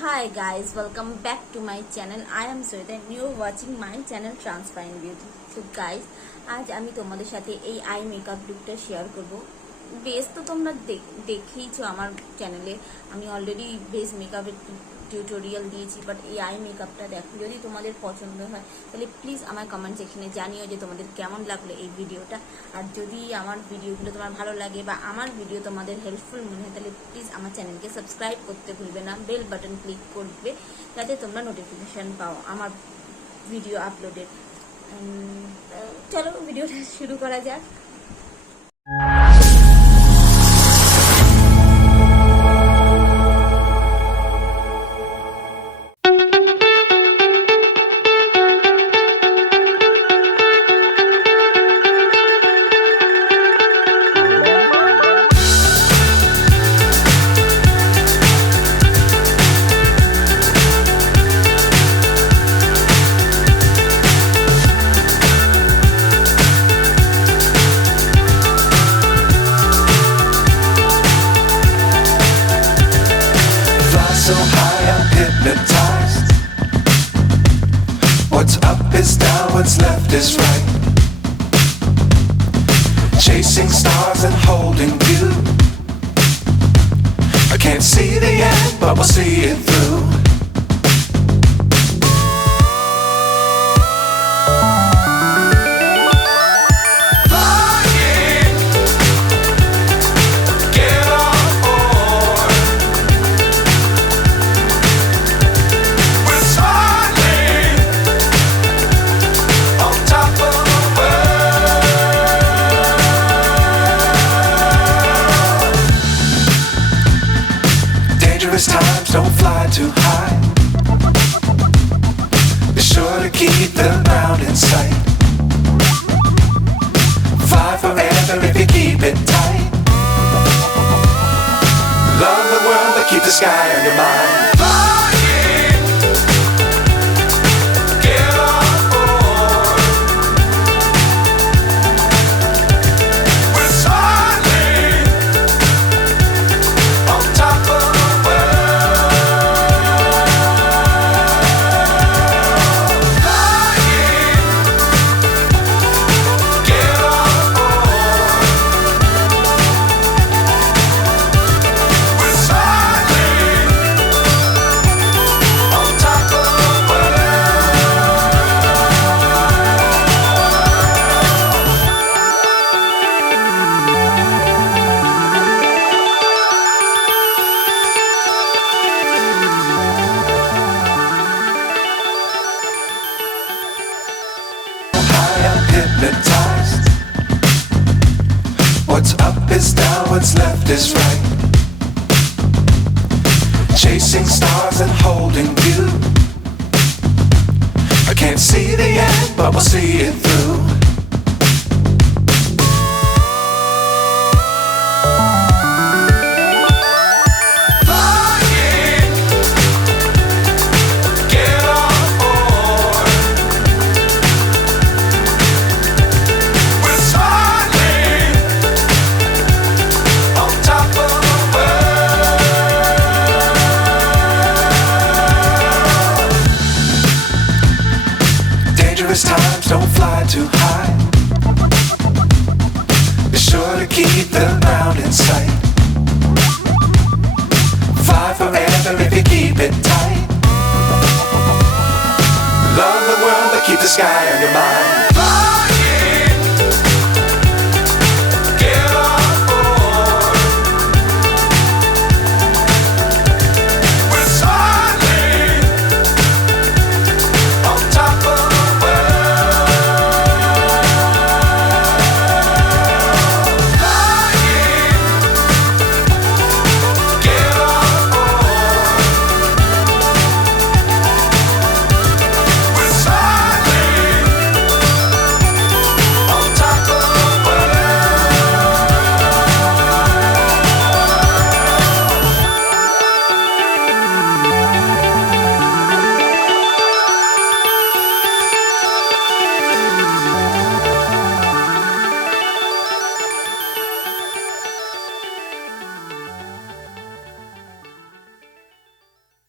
Hi guys, welcome back to my channel. I am Sweta and you are watching my channel Transparent Beauty. So guys, আজ আমি তোমাদের সাথে এই eye makeup লুকটা শেয়ার করব। বেস তো তোমরা দেখেইছো আমার চ্যানেলে, আমি অলরেডি বেস মেকআপের টিউটোরিয়াল দিয়েছি, বাট এই আই মেকআপটা দেখো, যদি তোমাদের পছন্দ হয় তাহলে প্লিজ আমার কমেন্ট সেকশনে জানিও যে তোমাদের কেমন লাগলো এই ভিডিওটা। আর যদি আমার ভিডিওগুলো তোমার ভালো লাগে বা আমার ভিডিও তোমাদের হেল্পফুল মনে হয় তাহলে প্লিজ আমার চ্যানেলকে সাবস্ক্রাইব করতে ভুলবে না, বেল বাটন ক্লিক করবে যাতে তোমরা নোটিফিকেশান পাও আমার ভিডিও আপলোডের। চলো ভিডিওটা শুরু করা যাক। So high, I'm hypnotized. What's up is down, what's left is right. Chasing stars and holding you. I can't see the end, but we'll see it through. Times don't fly too high. Be sure to keep the ground in sight. Fly forever if you keep it tight. Love the world but keep the sky on your mind. Hypnotized. What's up is down, what's left is right. Chasing stars and holding you. I can't see the end, but we'll see it through. Times don't fly too high. Be sure to keep the ground in sight. Fly forever if you keep it tight. Love the world but keep the sky on your mind.